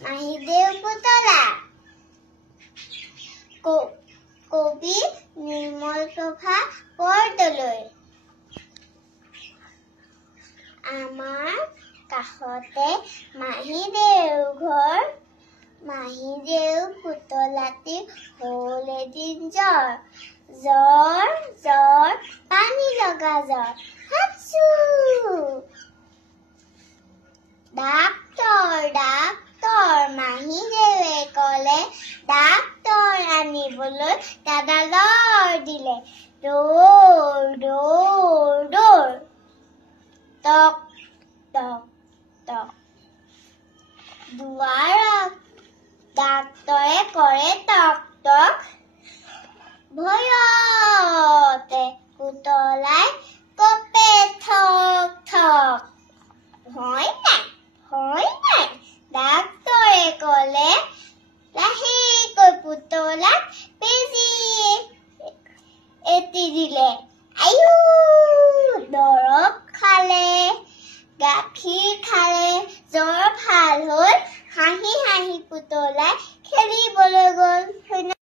মাহীদেউ পুতলা কবি নিৰ্মল প্ৰভা বৰদলৈ আমাৰ কাষতে মাহীদেউ ঘৰ মাহীদেউ পুতলাটি হ'ল এদিন জ্বৰ পানী লগা জ্বৰ হাচু ডাক্তৰ মাহীদেৱে ক'লে ডাক্তৰ আনিবলৈ দাদালৰ দিলে দৌৰ টক টক টক দুৱাৰত ডাক্তৰে কৰে টক টক ভয়তে পুতলাই কপে ঠক ঠক হয় নাই ডাক্তৰে ক'লে লাহেকৈ পুতলাক বেজী এটি দিলে দৰৱ খালে গাখীৰ খালে